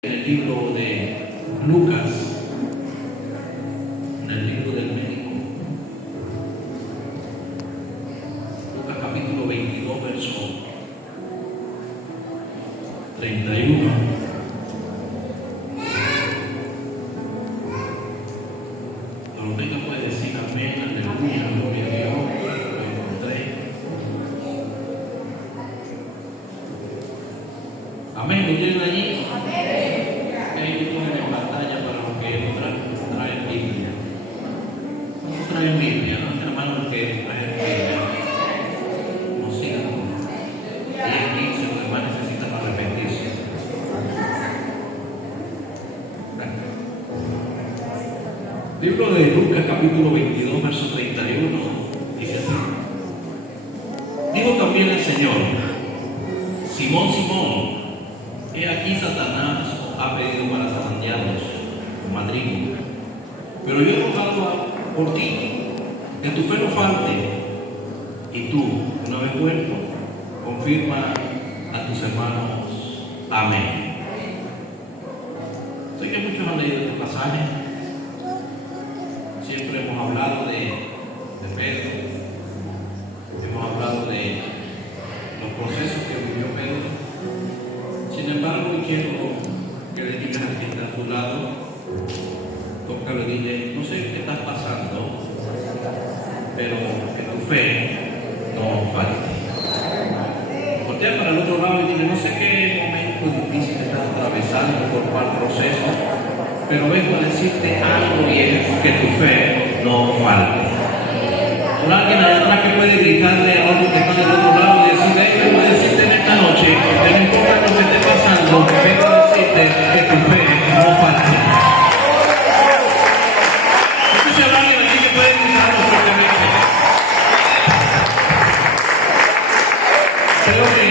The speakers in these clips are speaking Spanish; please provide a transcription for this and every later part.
En el libro de Lucas, en el libro del médico, Lucas capítulo 22, verso 31. Cuando venga puede decir amén, aleluya, gloria a Dios, lo encontré. Amén, ¿lo tienen allí? En Biblia, ¿no? Hermanos que traen Biblia, no sigan. Y aquí los hermanos necesitan arrepentirse. Libro de Lucas, capítulo 22, verso 31, dice así: dijo también el Señor: Simón, Simón, he aquí Satanás ha pedido para zarandearos como a trigo, pero yo he rogado por ti, que tu fe no falte, y tú, una vez vuelto, confirma a tus hermanos. Amén. Sé que muchos han leído este pasaje. Siempre hemos hablado de Pedro, hemos hablado de los procesos que vivió Pedro. Sin embargo, hoy quiero que le digas a quien está a tu lado, toca le dile: no sé qué estás pasando, pero que tu fe no falte. Voltea para el otro lado y dile: no sé qué momento difícil estás atravesando, por cuál proceso, pero vengo a decirte algo, y es que tu fe no falte. Por alguien allá atrás que puede gritarle a otro que está del otro lado y decirle: vengo a decirte en esta noche que no importa lo que esté pasando, vengo a decirte que tu fe no falte. Creo que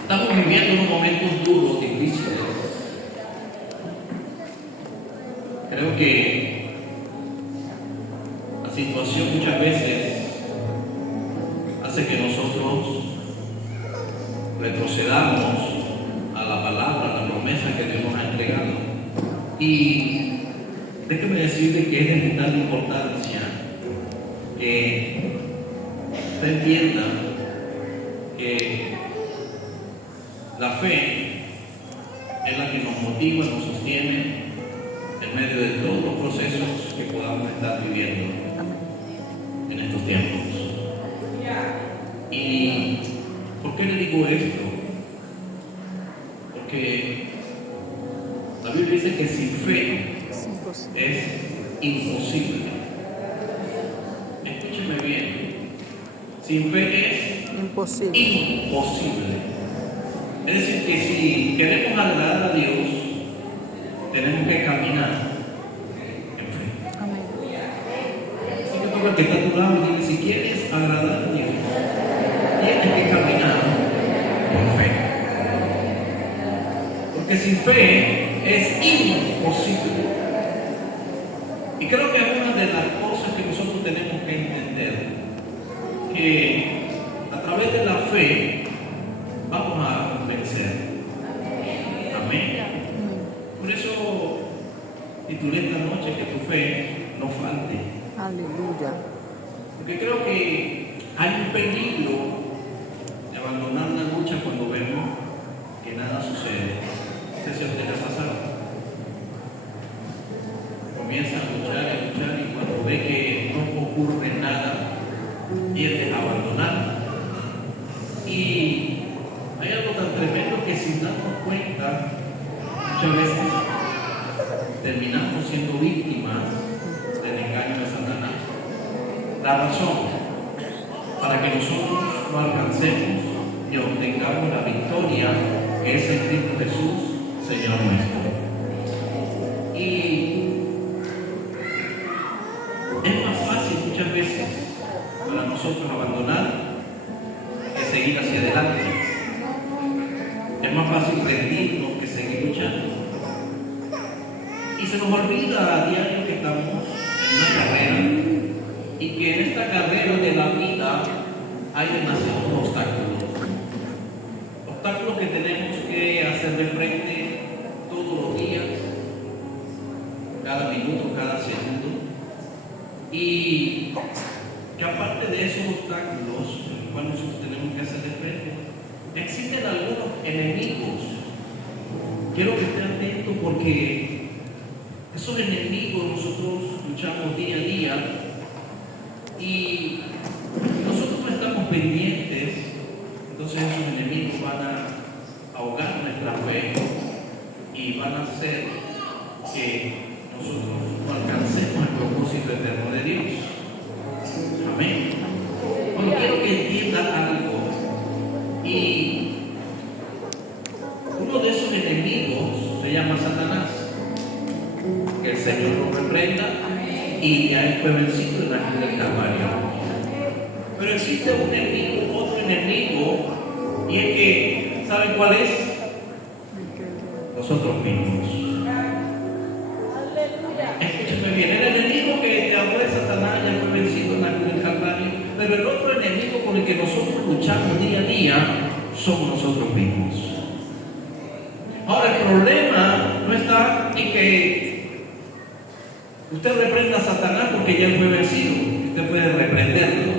estamos viviendo unos momentos duros, difíciles. Creo que la situación muchas veces hace que nosotros retrocedamos a la palabra, a la promesa que Dios nos ha entregado. Y déjeme decirle que es de vital importancia que usted entienda que la fe es la que nos motiva, nos sostiene en medio de todos los procesos que podamos estar viviendo en estos tiempos. ¿Y por qué le digo esto? Porque la Biblia dice que sin fe es imposible. Escúcheme bien. Sin fe es imposible. Es decir, que si queremos agradar a Dios, tenemos que caminar en fe. Amén. Así que toca que está a tu lado y dile: si quieres agradar a Dios, tienes que caminar por fe. Porque sin fe es imposible. Y creo que es una de las cosas que nosotros tenemos que entender, que a través de la fe vamos a vencer. Amén. Por eso titulé esta noche que tu fe no falte. Aleluya. Porque creo que hay un peligro de abandonar la lucha cuando vemos que nada sucede. No sé si a usted le ha pasado. Comienza a luchar y cuando ve que no ocurre nada, tiende a abandonar. Y hay algo tan tremendo que sin darnos cuenta, muchas veces terminamos siendo víctimas del engaño de Satanás. La razón para que nosotros lo alcancemos y obtengamos la victoria que es en Cristo Jesús, Señor nuestro. Y es más fácil muchas veces para nosotros abandonar que seguir hacia adelante. Es más fácil rendirnos que seguir luchando. Y se nos olvida a diario que estamos en una carrera y que en esta carrera de la vida hay demasiados obstáculos. Obstáculos que tenemos que hacerle frente cada minuto, cada segundo. Y que aparte de esos obstáculos, en los cuales nosotros tenemos que hacer frente, existen algunos enemigos. Quiero que estén atentos porque esos enemigos nosotros luchamos día a día y nosotros no estamos pendientes, entonces esos enemigos van a ahogar nuestra fe y van a hacer que nosotros no alcancemos el propósito eterno de Dios. Amén. Bueno, quiero que entiendan algo. Y uno de esos enemigos se llama Satanás. Que el Señor lo reprenda y ya él fue vencido en la cruz del Calvario. Pero existe un enemigo, otro enemigo, y es que, ¿saben cuál es? Nosotros mismos. Escúchame bien, el enemigo que te habló de Satanás ya fue vencido en la cruz del Calvario, pero el otro enemigo con el que nosotros luchamos día a día somos nosotros mismos. Ahora, el problema no está en que usted reprenda a Satanás porque ya fue vencido. Usted puede reprenderlo.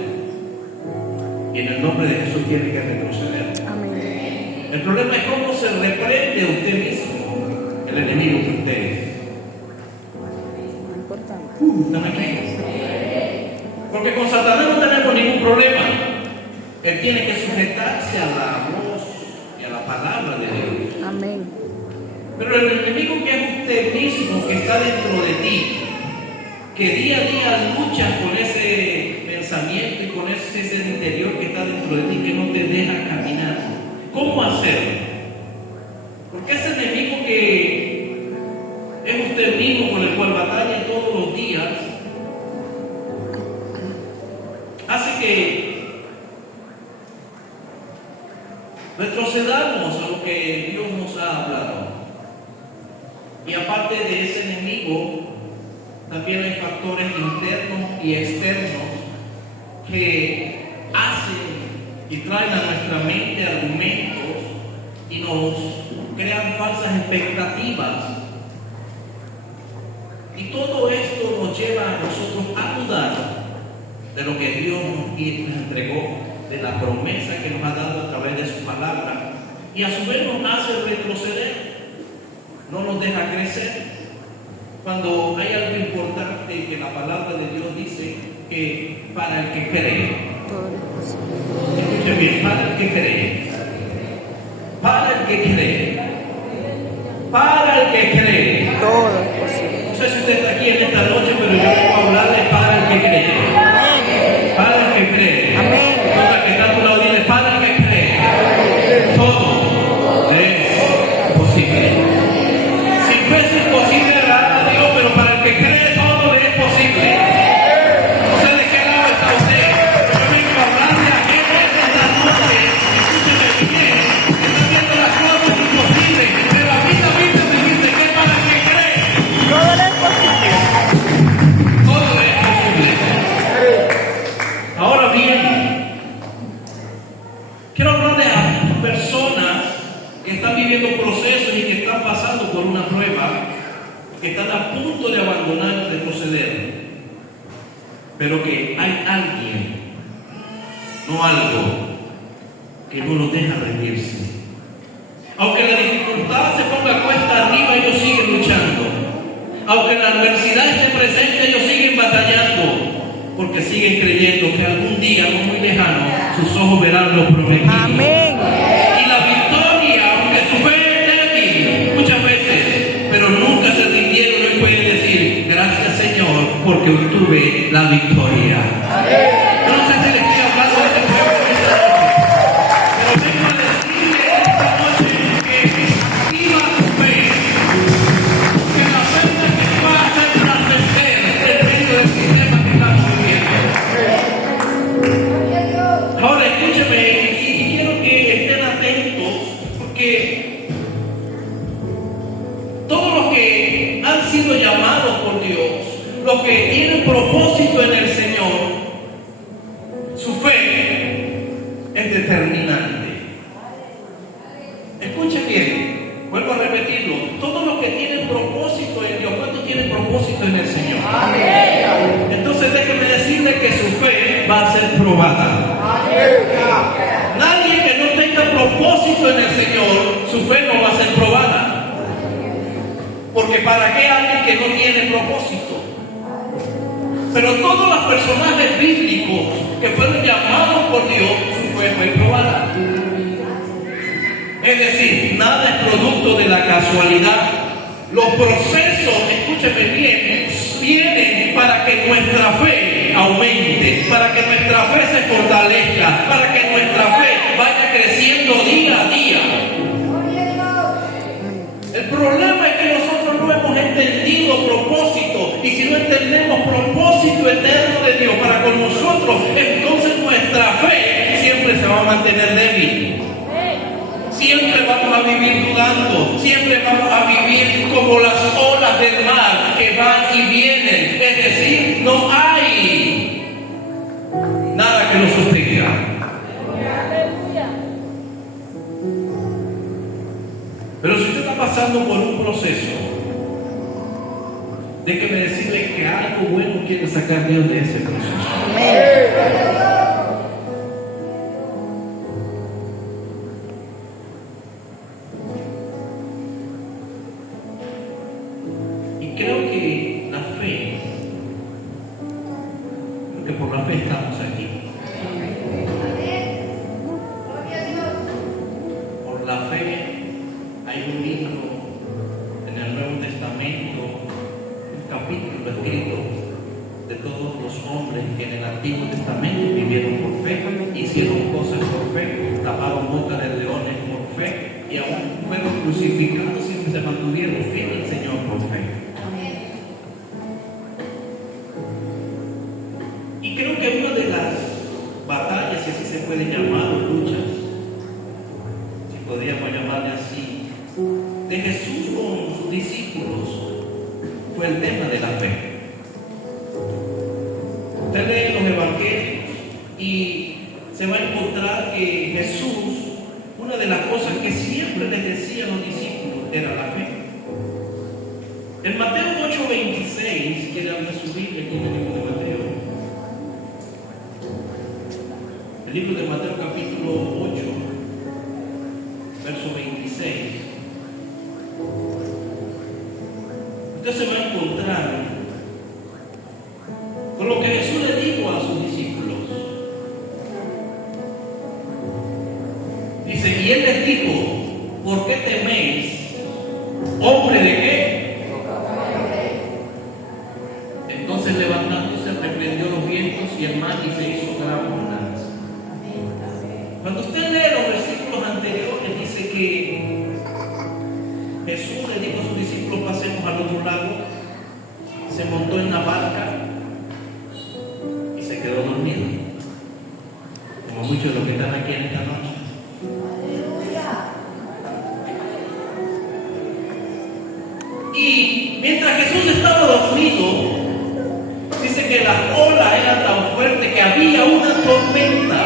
Y en el nombre de Jesús tiene que retroceder. Amén. El problema es cómo se reprende a usted mismo, el enemigo que usted es. ¿Están aquí? Porque con Satanás no tenemos ningún problema. Él tiene que sujetarse a la voz y a la palabra de Dios. Amén. Pero el enemigo que es usted mismo, que está dentro de ti, que día a día lucha con ese pensamiento y con ese ser interior que está dentro de ti, que no te deja caminar. ¿Cómo hacerlo? Porque ese enemigo que es usted mismo, con el cual batalla todos los días, hace que retrocedamos a lo que Dios nos ha hablado. Y aparte de ese enemigo, también hay factores internos y externos que hacen y traen a nuestra mente argumentos y nos crean falsas expectativas. Y todo esto nos lleva a nosotros a dudar de lo que Dios nos entregó, de la promesa que nos ha dado a través de su palabra, y a su vez nos hace retroceder, no nos deja crecer. Cuando hay algo importante que la palabra de Dios dice que para el que cree, escuchen bien, para el que cree, para el que cree, para el que cree, todo es posible. No sé si usted está aquí en esta noche, pero yo vengo a hablarle para el que cree, para el que cree. Amén. Toda que está a tu lado, dile para el que cree, todo es posible. Si fuese imposible, a Dios, pero para el que cree todo le es posible. No sé de qué lado está usted. Yo vengo a hablarle a quienes esta noche, escúcheme bien, están viendo las cosas imposibles, pero a mí la Biblia me dice que para el que cree todo le es posible. Todo le es posible. Ahora bien, quiero hablarle a personas que están viviendo procesos y que están pasando por una prueba, que están a punto de abandonar y retroceder, pero que hay alguien, no algo, que no los deja rendirse. Aunque la dificultad se ponga cuesta arriba, ellos siguen luchando. Aunque la adversidad esté presente, ellos siguen batallando, porque siguen creyendo que algún día, no muy lejano, sus ojos verán lo prometido. Amén. Y la victoria, aunque su fe es débil muchas veces, pero nunca se rindieron y pueden decir gracias Señor porque obtuve la victoria. Yo no sé si les estoy hablando de este pueblo esta noche, pero vengo a decirle esta noche que activa tu fe, que la fe es que va a hacer trascender en medio del sistema que estamos viviendo. Ahora escúcheme y quiero que estén atentos, porque todos los que han sido llamados por Dios, los que tienen propósito en el Señor, su fe es determinante. Escuchen bien, vuelvo a repetirlo, todos los que tienen propósito en Dios, ¿cuántos tienen propósito propósito en el Señor. Entonces déjeme decirle que su fe va a ser probada. Nadie que no tenga propósito en el Señor, su fe no va a ser probada. Porque ¿para qué alguien que no tiene propósito? Pero todos los personajes bíblicos que fueron llamados por Dios, su fe fue probada. Es decir, nada es producto de la casualidad. Los procesos, escúcheme bien, vienen para que nuestra fe aumente, para que nuestra fe se fortalezca, para que nuestra fe vaya creciendo día a día. El problema es que nosotros no hemos entendido propósito, y si no entendemos propósito eterno de Dios para con nosotros, entonces nuestra fe siempre se va a mantener débil. Siempre vamos a vivir dudando, siempre vamos a vivir como las olas del mar que van y vienen. Es decir, no hay nada que nos sostenga. Pero si usted está pasando por un proceso, déjeme decirle que algo bueno quiere sacar Dios de ese proceso. Creo que la fe, porque por la fe estamos aquí. Por la fe hay un libro en el Nuevo Testamento, un capítulo escrito de todos los hombres que en el Antiguo Testamento vivieron por fe, hicieron cosas por fe, taparon boca de leones por fe y aún fueron crucificados y se mantuvieron firmes al Señor por fe. Y creo que una de las batallas, si así se puede llamar, o luchas, si podríamos llamarle así, de Jesús con sus discípulos, fue el tema de la fe. Usted lee los evangelios y se va a encontrar que Jesús, una de las cosas que siempre les decía a los discípulos era la fe. En Mateo 8:26, quiere abrir su Biblia aquí en el libro de Mateo. El libro de Mateo capítulo 8, verso 26. Usted se va a encontrar con lo que Jesús le dijo a sus discípulos. Dice, y Él les dijo, ¿por qué teméis? ¿Hombre de qué? Entonces levantándose reprendió los vientos y el mar y se hizo gran bonanza. Cuando usted lee los versículos anteriores, dice que Jesús le dijo a sus discípulos, pasemos al otro lado, se montó en la barca y se quedó dormido, como muchos de los que están aquí en esta noche. Y mientras Jesús estaba dormido, dice que las olas eran tan fuertes que había una tormenta.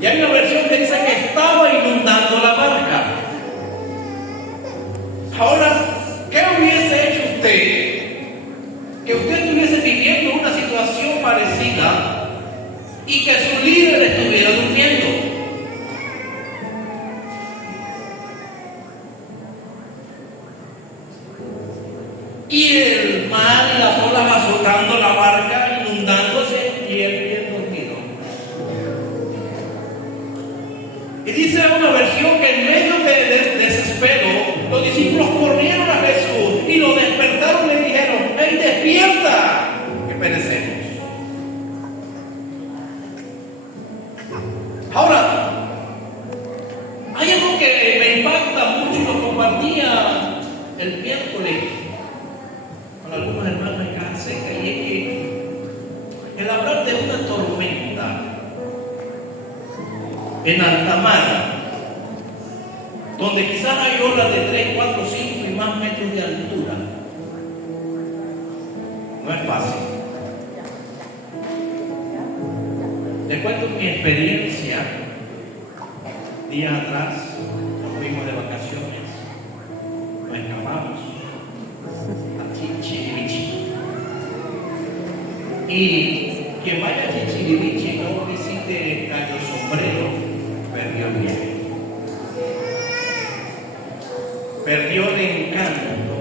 Y hay una versión que dice que estaba inundando la barca. Ahora, ¿qué hubiese hecho usted? Que usted estuviese viviendo una situación parecida y que su líder estuviera durmiendo. Y el mar y las olas azotando la barca, inundándose y él bien dormido. Y dice una versión que en medio de desespero, los discípulos corrieron a Jesús y lo despertaron y le dijeron, ven, despierta, que perecemos. Ahora, hay algo que me impacta mucho y lo compartía el miércoles con algunos hermanos de Casa Seca, y es que el hablar de una tormenta en alta mar, donde quizás hay olas de 3, 4, 5 y más metros de altura, no es fácil. Les cuento mi experiencia. Días atrás nos fuimos de vacaciones, nos escapamos a Chile. Y quien vaya a Chichiriviche y no visite Cayo Sombrero, perdió el viaje. Perdió el encanto.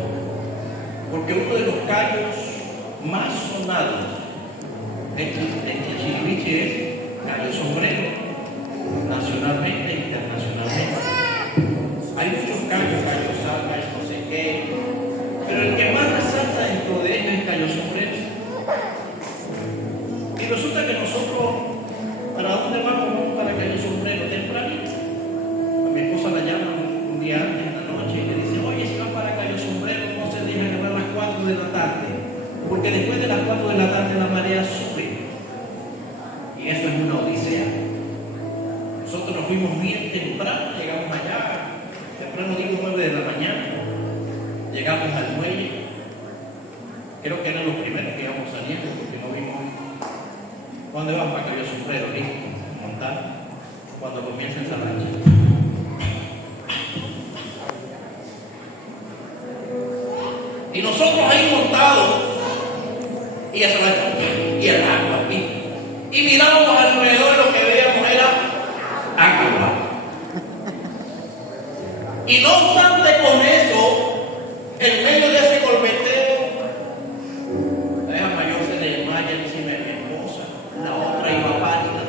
Porque uno de los callos más sonados en Chichiriviche es Cayo Sombrero, nacionalmente e internacionalmente. Hay muchos callos, Cayo Salva, no sé qué, pero el que más resalta dentro de ellos es Cayo Sombrero. Y resulta que nosotros, ¿para dónde vamos? Vamos para Cayo Sombrero tempranito. A mi esposa la llama un día antes en la noche y le dice: oye, si van para Cayo Sombrero, no se dejan agarrar a las 4 de la tarde, porque después de las 4 de la tarde la marea sube. Y eso es una odisea. Nosotros nos fuimos bien temprano, llegamos allá, temprano digo 9 de la mañana, llegamos al muelle. Creo que eran los primeros que íbamos saliendo, porque no vimos. ¿Cuándo vas para Cayo Sombrero? Listo, montar, cuando comienza esa lancha. Y nosotros ahí montados, y esa lancha, y el agua aquí. Y mirábamos alrededor, lo que veíamos era agua. Y no obstante con eso, en medio de ese golpeteo, la hija mayor se desmaya encima de mi esposa, la otra iba pálida,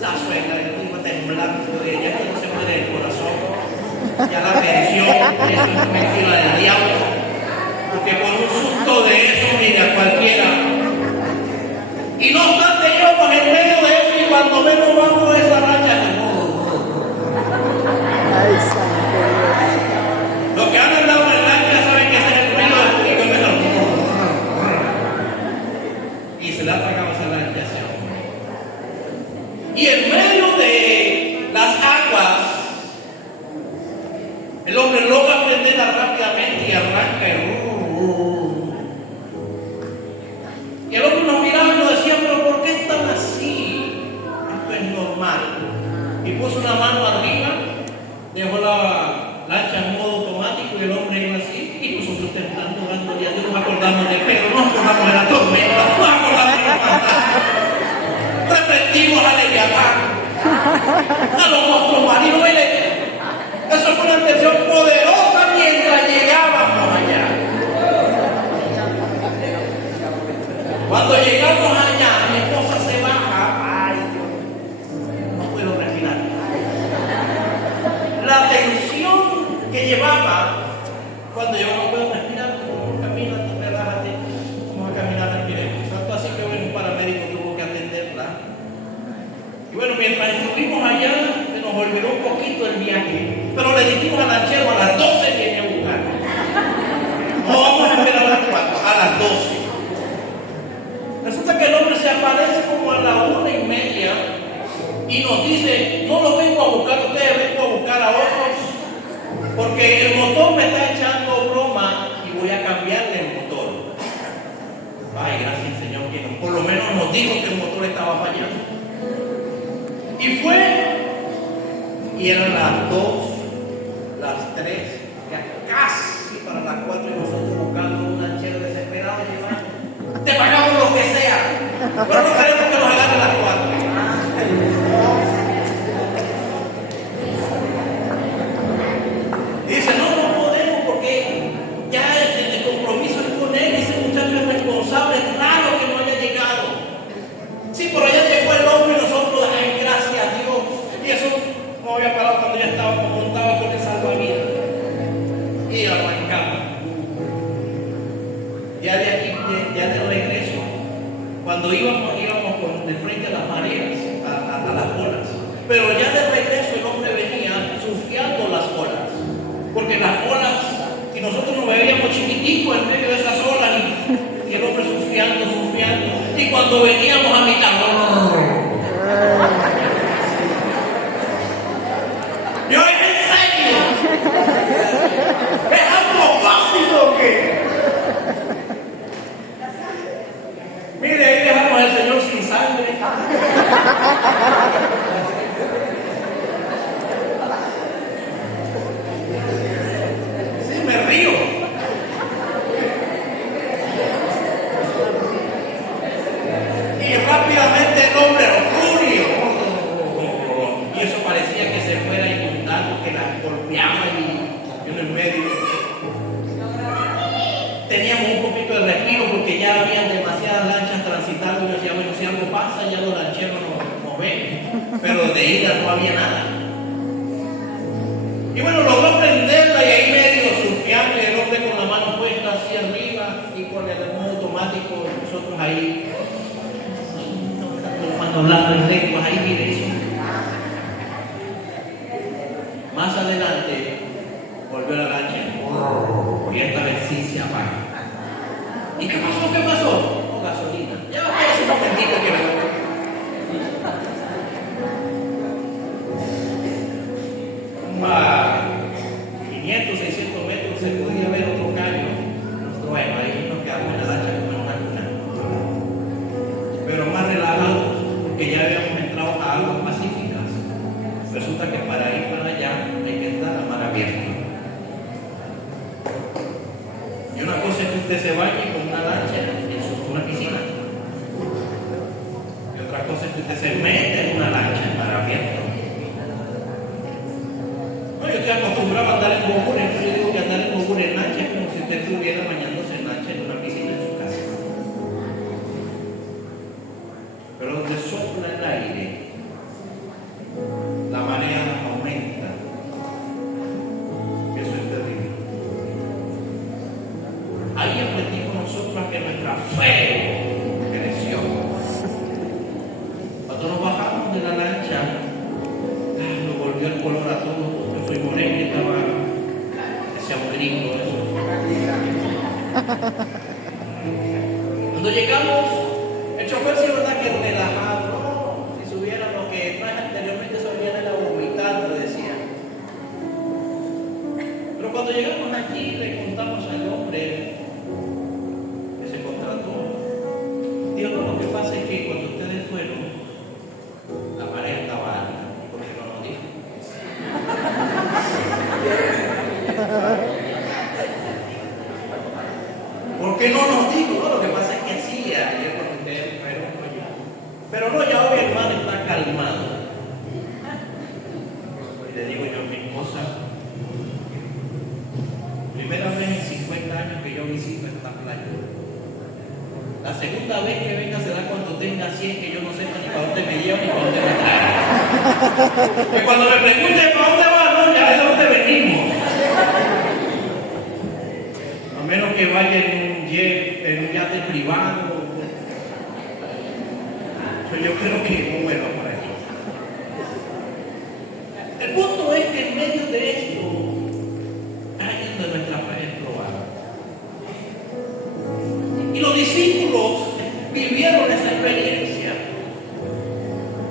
la suegra iba temblando de ella, que no se muere el corazón, ya la tensión, eso es mentira del diablo, porque por un susto de eso, mira, cualquiera. Y no obstante yo, pues en medio de eso, y cuando menos vamos a esa lancha, los que han andado en lancha saben que ese es el ruido del público y se le ha tragado esa lancha hacia abajo. Y en medio de las aguas, el hombre logra prenderla rápidamente y arranca y el hombre nos miraba y nos decía: pero ¿por qué están así? Esto es normal. Y puso una mano arriba, dejó la lancha en modo automático y el hombre iba así, y nosotros temblando, orando, ya no nos acordamos de Pedro, no nos acordamos de la tormenta, no nos acordamos de los fantasmas. Repetimos a Leviatán, a los monstruos marinos. Eso fue una impresión poderosa mientras llegábamos allá. Cuando llegamos allá, mi esposa se baja, ay, no puedo respirar. La tensión que llevaba, cuando yo no puedo respirar, camina, relájate, vamos a caminar, respiremos. Tanto así que bueno, un paramédico tuvo que atenderla. Y bueno, mientras estuvimos allá, se nos olvidó un poquito el viaje, pero le dijimos al lanchero: a las 12 viene a buscar. No vamos a esperar a las 4, a las 12. Resulta que el hombre se aparece como a la 1:30 y nos dice: no los vengo a buscar a ustedes, vengo a buscar a otros, porque el motor me está echando broma y voy a cambiarle el motor. Ay, gracias Señor, que por lo menos nos dijo que el motor estaba fallando. Y fue, y eran las 2, las 3, ya casi para las 4, y nosotros buscando un lanchero desesperado y llevando. Te pagamos lo que sea, pero no queremos que nos agarren las 4. Dice: no podemos, porque ya el compromiso es con él, ese muchacho es responsable, es raro que no haya llegado. Sí, por allá llegó el hombre y nosotros, ay, gracias a Dios. Y eso no había parado cuando ya estábamos montados con el salvavidas. Y arrancamos. Ya de aquí, ya de regreso, cuando íbamos de frente a las mareas, a las olas. Pero ya de regreso el hombre venía surfeando las olas. Porque las olas, y nosotros nos veíamos chiquiticos en medio de esas olas, y el hombre surfeando. Y cuando veníamos a mitad, yo, ¿es en serio? ¿Es algo básico que? Mire, ahí dejamos al Señor sin sangre. Sí, me río. teníamos un poquito de respiro porque ya habían demasiadas lanchas transitando y yo decía, bueno, si algo pasa ya los lancheros nos ven, pero de ida no había nada. Y bueno, logró prenderla y ahí medio surfeando, y el hombre con la mano puesta hacia arriba y con el modo automático, nosotros ahí hablando en lenguas, ahí mire eso. Más adelante volvió la lancha y esta vez sí se apaga. ¿Y qué pasó? ¿Qué pasó? Con gasolina. Ya va a ser un momentito que me... 500, 600 metros se podía ver otro caño. Bueno, ahí nos quedamos en la lancha como en una cuna. Pero más relajados, porque ya habíamos entrado a aguas pacíficas. Resulta que para ir para allá hay que estar a mar abierto. Y una cosa es que usted se bañe con una lancha en una piscina. Y otra cosa es que usted se mete en una lancha en mar abierto. No, yo estoy acostumbrado a andar en bobures, pero yo digo que andar en bobures en lancha es como si usted estuviera bañándose en lancha en una piscina en su casa. Pero donde sopla el aire, la marea aumenta. Eso es terrible. Ahí aprendí con nosotros que nuestra fe creció. Cuando nos bajamos de la lancha, nos volvió el color a todos. Yo soy moreno y estaba ese gringo eso. Cuando llegamos, el chofer sí, verdad que relajado, no, si subiera lo que traje anteriormente, se olvidara la vomitando, decía. Pero cuando llegamos aquí, le contamos al hombre que se contrató. Digo, no, lo que pasa es que cuando ustedes fueron, la marea estaba alta, porque no nos dijo. ¿Por qué no nos dijo? No, lo que pasa es que hacía ayer cuando ustedes fueron. Pero no, ya hoy el hermano está calmado. Y le digo yo, mi esposa, primera vez en 50 años que yo visito esta playa. La segunda vez que venga será cuando tenga 100, que yo no sepa ni para dónde me lleva ni para dónde me trae. Que cuando me pregunten para dónde va, no, ya de dónde venimos. A menos que vaya en un yate privado. Yo creo que no vuelva por aquí. El punto es que en medio de esto, alguien de nuestra fe es probado. Y los discípulos vivieron esa experiencia.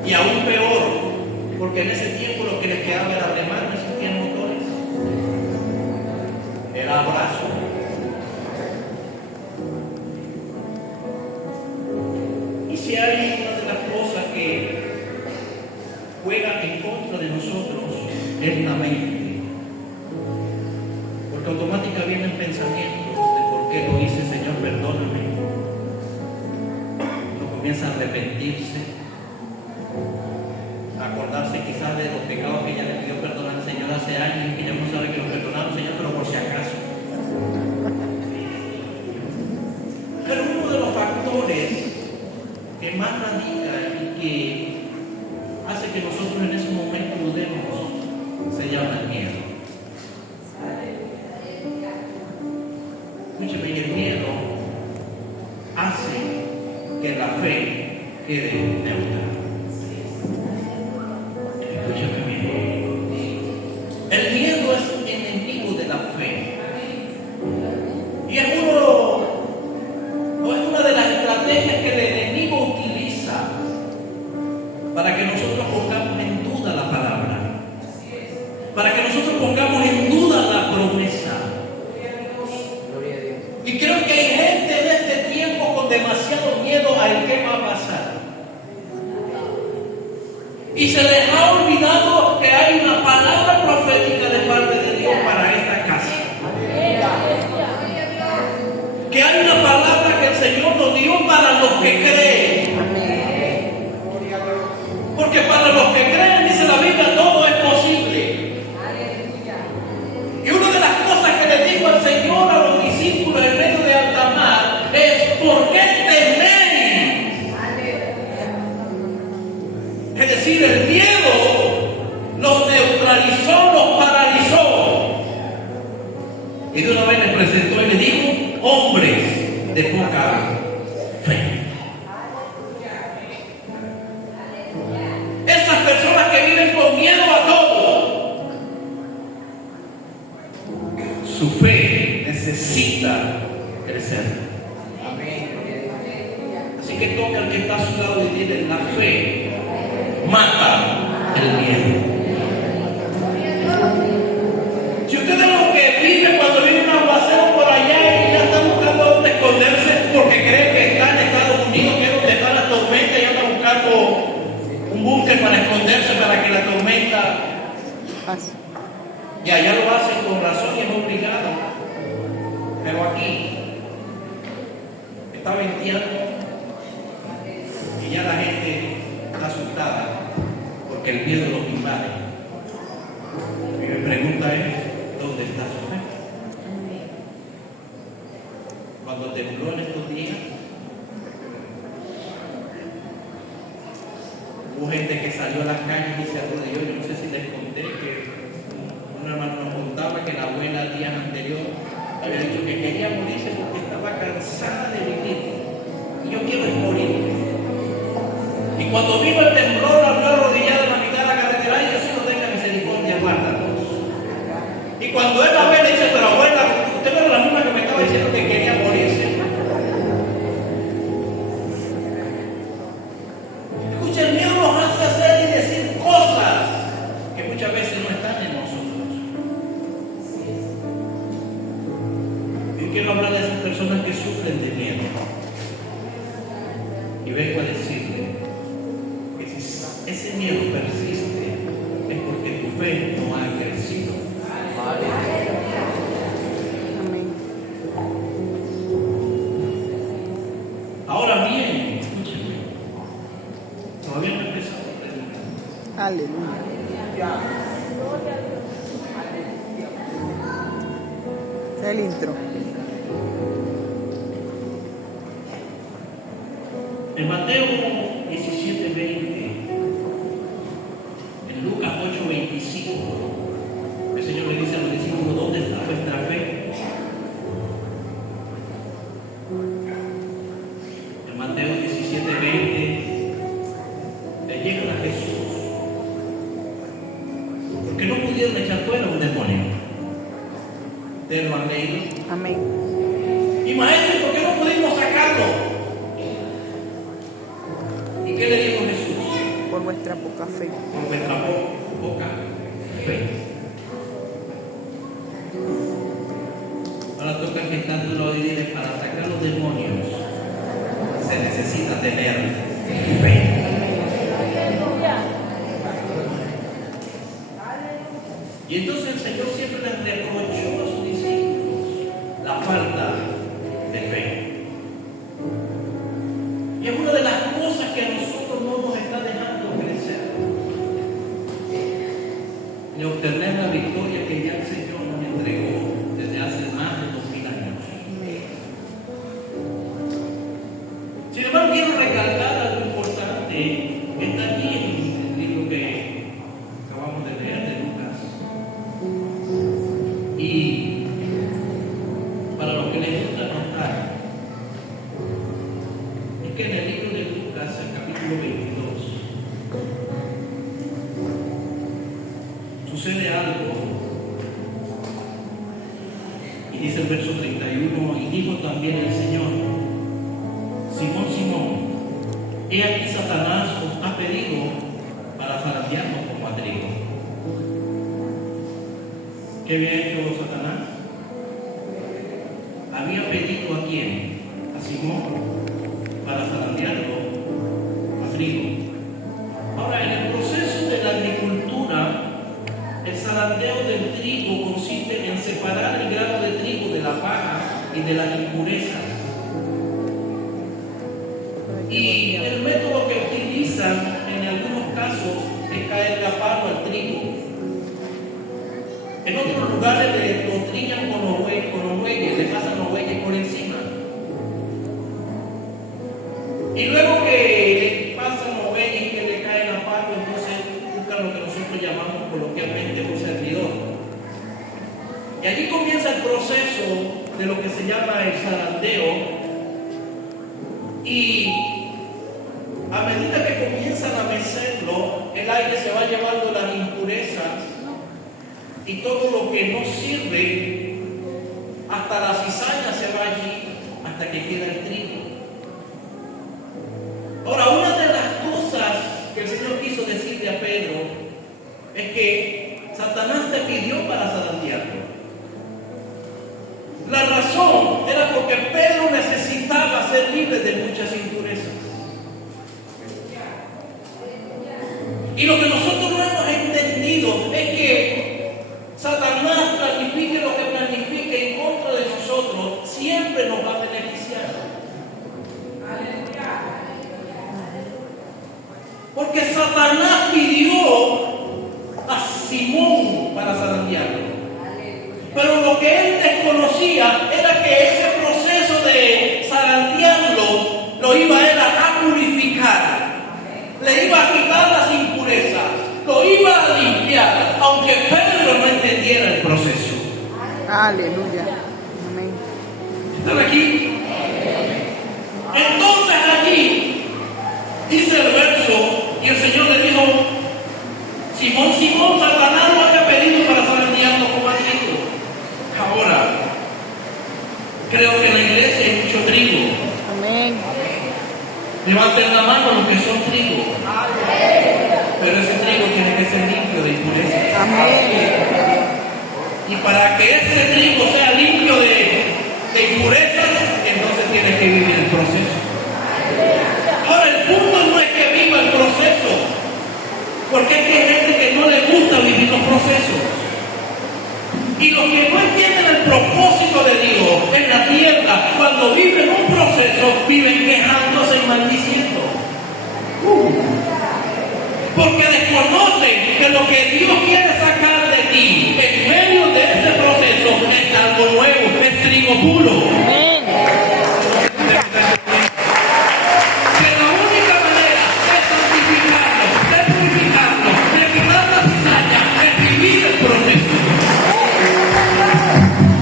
Y aún peor, porque en ese tiempo lo que les quedaba era remar, no existían motores. Era abrazo. Y si hay una de las cosas que juega en contra de nosotros, es la mente. Porque automáticamente vienen pensamientos de por qué lo hice, Señor, perdóname. Uno comienza a arrepentirse, a acordarse quizás de los pecados que ya le pidió perdón al Señor hace años y que ya no sabe que lo perdonaron, Señor, pero por si acaso. Pero uno de los factores que más radica y que hace que nosotros en ese momento dudemos se llama el miedo. Escúcheme, y el miedo hace que la fe quede neutral. Escúchame bien. El miedo es enemigo de la fe. Y es una de las estrategias que el enemigo utiliza para que nosotros pongamos en duda la palabra, para que nosotros pongamos en duda la promesa. Y creo que hay gente en este tiempo con demasiado miedo al que va a pasar. Y se les ha olvidado que hay una palabra profética de parte de Dios para esta casa. Que hay una palabra que el Señor nos dio para los que creen. Porque para los que creen, dice la Biblia, todo es posible. Y una de las cosas que le dijo al Señor a los discípulos en medio de una vez le presentó y le dijo: hombres de poca fe. Esas personas que viven con miedo a todo, su fe necesita crecer. Así que toca al que está a su lado y dile: la fe mata el miedo. Si usted es lo que vive cuando viene un aguacero por allá y ya está buscando dónde esconderse porque cree que está en Estados Unidos, que es donde está la tormenta, y anda buscando un búnker para esconderse para que la tormenta pase. Y allá lo hacen con razón y es obligado. Pero aquí está venteando y ya la gente está asustada porque el miedo los invade. Y mi pregunta es: ¿dónde está su fe? Cuando tembló en estos días, hubo gente que salió a las calles y se arrodilló. Yo no sé si les conté que una hermana nos contaba que la abuela el día anterior había dicho que quería morirse porque estaba cansada de vivir. Y yo quiero morir. Y cuando vino el temblor, la vio arrodillada en la mitad de la carretera: y Dios no tenga misericordia, guárdanos. Y cuando él la ve, le dice: pero abuela, usted no era la misma que me estaba diciendo que quería morirse. Escucha, el miedo nos hace hacer y decir cosas que muchas veces no están en nosotros. Yo quiero hablar de esas personas que sufren de miedo. Y vengo a decirle que si ese miedo persiste, es porque tu fe no ha crecido. Ahora bien, escúchenme, todavía no he empezado a predicar. Aleluya. Es el intro. En Mateo 17:20, en Lucas 8:25, el Señor le dice a los discípulos: ¿dónde está vuestra fe? En Mateo 17:20 le llegan a Jesús porque no pudieron echar fuera un demonio. ¿Ustedes lo han leído? Amén. Y maestro, ¿por qué no pudimos sacarlo? ¿Y qué le dijo Jesús? Por vuestra poca fe. Por vuestra poca fe. Ahora toca que tanto lo diré: para sacar los demonios se necesita tener fe. Y entonces el Señor siempre les reprochó a sus discípulos la falta de fe. Y es una de las cosas que a nosotros no nos está dejando crecer, ni obtener la victoria que ya el Señor nos entregó desde hace más de 2000 años. Sin embargo, quiero recalcar algo importante. Está allí en el libro que acabamos de leer de Lucas. Y para los que les gusta notar, es que en el libro de Lucas, el capítulo 22, sucede algo. Y dice el verso 31: y dijo también el Señor: Simón, Simón, he aquí Satanás os ha pedido para zarandearnos como a trigo. ¿Qué había hecho Satanás? Había pedido ¿a quién? A Simón, para zarandearlo a trigo. Ahora, en el proceso de la agricultura, el zarandeo del trigo consiste en separar el grano de trigo de la paja y de las impurezas. Y el método que utilizan en algunos casos es caerle a palo al trigo. En otros lugares lo trillan con los bueyes, le pasan los bueyes por encima. Y luego que le pasan los bueyes y que le caen a palo, entonces buscan lo que nosotros llamamos coloquialmente un servidor. Y allí comienza el proceso de lo que se llama el zarandeo. Y a medida que comienzan a mecerlo, el aire se va llevando las impurezas y todo lo que no sirve, hasta la cizaña se va allí, hasta que queda el trigo. Ahora, una de las cosas que el Señor quiso decirle a Pedro es que Satanás te pidió para zarandearlo. La razón era porque Pedro necesitaba ser libre de muchas impurezas. Y lo que nosotros no hemos entendido es que Satanás planifique lo que planifique en contra de nosotros, siempre nos va a beneficiar. Porque Satanás pidió a Simón para zarandearlo. Pero lo que él desconocía era que ese proceso de zarandearlo lo iba él a purificar. Le iba a quitar las impurezas, lo iba a limpiar, aunque Pedro no entendiera el proceso. Aleluya. Amén. ¿Están aquí? Entonces allí dice el verso, y el Señor le dijo: Simón, Simón, Satanás lo había pedido para zarandearlo como a trigo. Ahora, creo que en la iglesia hay mucho trigo. Amén. Levanten la mano los que son trigo. Pero ese trigo tiene que ser limpio de impurezas. Amén. Y para que ese trigo sea limpio de impurezas, entonces tiene que vivir el proceso. Ahora, el punto no es que viva el proceso, porque es que hay gente que no le gusta vivir los procesos. Y los que no entienden el propósito de Dios en la tierra, cuando viven un proceso, viven quejándose y maldiciendo. Porque desconocen que lo que Dios quiere sacar de ti en medio de ese proceso es algo nuevo, es trigo puro. Amén. Que la única manera de santificarlo, de purificarlo, de quitar la cizaña, es vivir el proceso.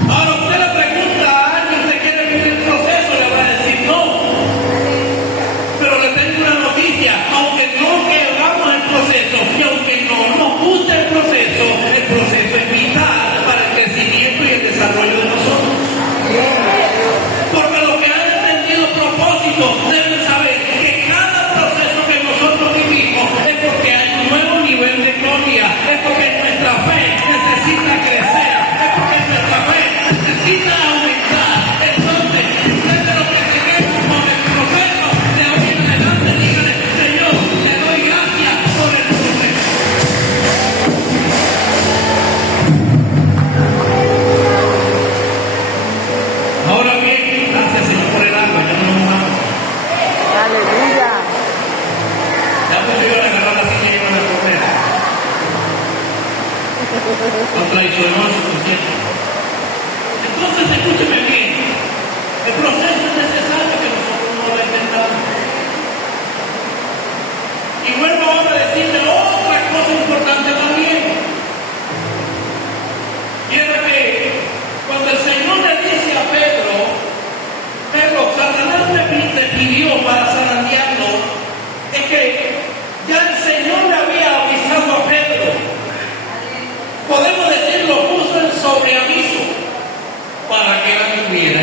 Ahora usted le pregunta a alguien que quiere vivir el proceso, le va a decir no. Pero le tengo una noticia: aunque no queramos el proceso y aunque no nos guste el proceso es vital para el crecimiento y el desarrollo de nosotros. Porque los que han entendido el propósito deben saber que cada proceso que nosotros vivimos es porque hay un nuevo nivel de gloria, es porque nuestra fe necesita crecer, es porque nuestra fe necesita aumentar. Entonces, usted de lo que tenemos con el proceso, de hoy en adelante, dígale: Señor, te doy gracias por el proceso. Ahora bien, gracias Señor por el agua, ya no nos mojamos. Aleluya. Ya pues yo le agarré la silla y no la correr. Lo traicionó el suficiente. Entonces, escúcheme bien. El proceso es necesario que nosotros no lo entendamos. Y vuelvo ahora a decirle otra cosa importante también. Y era que cuando el Señor le dice a Pedro, Satanás te pidió para zarandearlo, es que ya el Señor le había avisado a Pedro. Podemos decir, lo puso en sobreaviso para que la tuviera.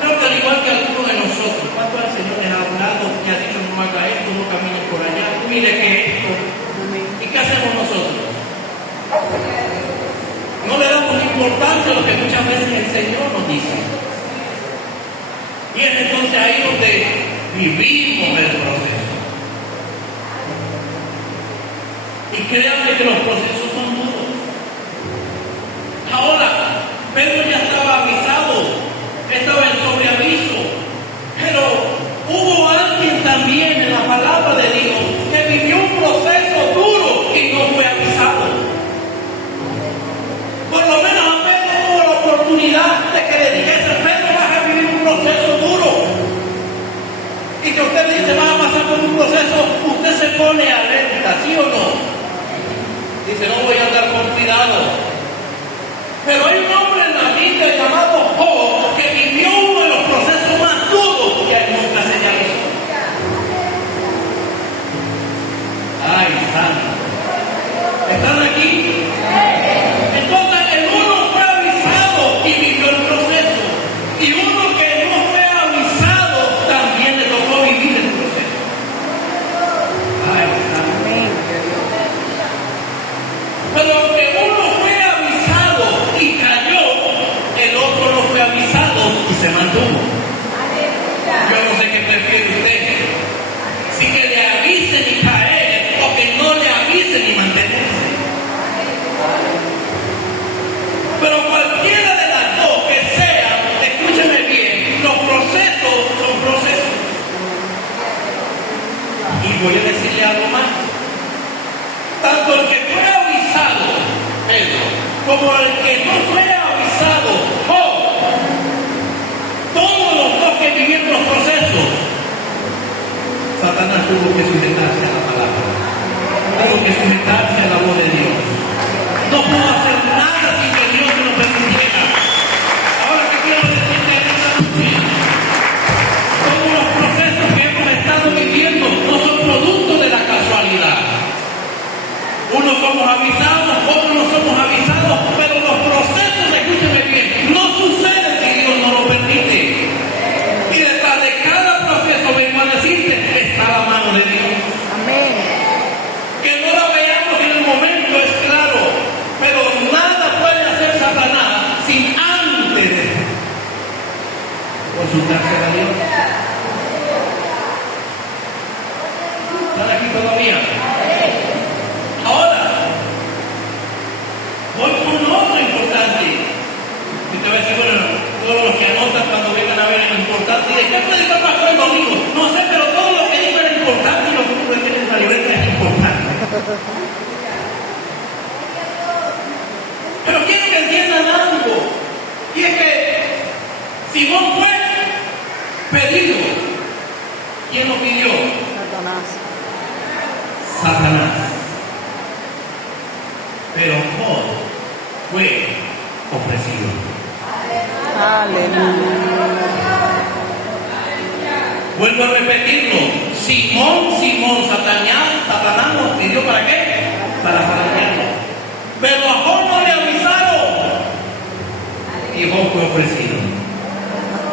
Creo que al igual que algunos de nosotros, cuando el Señor les ha hablado y ha dicho: no haga esto, no camines por allá, mire que esto. ¿Y qué hacemos nosotros? No le damos importancia a lo que muchas veces el Señor nos dice. Y es entonces ahí donde vivimos el proceso. Y créanme que los procesos son duros. Ahora, Pedro ya estaba avisado, estaba en sobreaviso, pero hubo alguien también en la palabra de Dios que vivió un proceso duro y no fue avisado. Por lo menos a Pedro tuvo la oportunidad de que le dijese: Pedro, vas a vivir un proceso duro. Y que usted le dice: vas a pasar por un proceso, usted se pone alerta, ¿sí o no? Dice: no voy a andar con cuidado. Pero hay un hombre en la Biblia llamado Job, que vivió uno de los procesos más duros que él nunca señalizó. Ay, santo. ¿Están aquí? Entonces el uno fue avisado y vivió el proceso. Y uno que no fue avisado también le tocó vivir el proceso. Ay, santo. Amén. Pero aunque uno fue avisado y cayó, el otro no fue avisado y se mantuvo. Yo no sé qué prefiere usted. Si que le avisen y caer o que no le avisen y mantenerse. Pero cualquiera de las dos que sea, escúcheme bien, los procesos son procesos. Y voy a decirle algo más. Tanto el que fue avisado, Pedro, como el que no fue avisado, Job, todos los dos que vivieron los procesos, Satanás tuvo que sujetarse a la palabra, tuvo que sujetarse a la voz de Dios. No pudo hacer nada sin que Dios se lo permitiera. Ahora que quiero decirte esta noche, todos los procesos que hemos estado viviendo no son producto de la casualidad. Unos somos avisados, otros no somos avisados, pero los procesos, escúcheme bien, no suceden si Dios no lo permite. Y detrás de cada proceso, vengo a decirte, está la mano de Dios. Amén. Que no la veamos en el momento es claro, pero nada puede hacer Satanás sin antes consultarse a Dios. ¿Están aquí todavía? Ahora, voy con otro importante. Y te voy a decir, bueno, todos los que anotan cuando vengan a ver es importante. ¿Y de qué puede estar pasando el domingo? No sé, pero todo lo que digo es importante y lo que uno tiene en la libreta es importante. Pero quiero que entiendan algo. Y es que Simón fue pedido. ¿Quién lo pidió? Satanás. Satanás. Pero Job fue ofrecido. Aleluya. Vuelvo a repetirlo. Simón, Satanás nos pidió ¿para qué? Para falaciarlo. Pero a Job no le avisaron. Y Job fue ofrecido.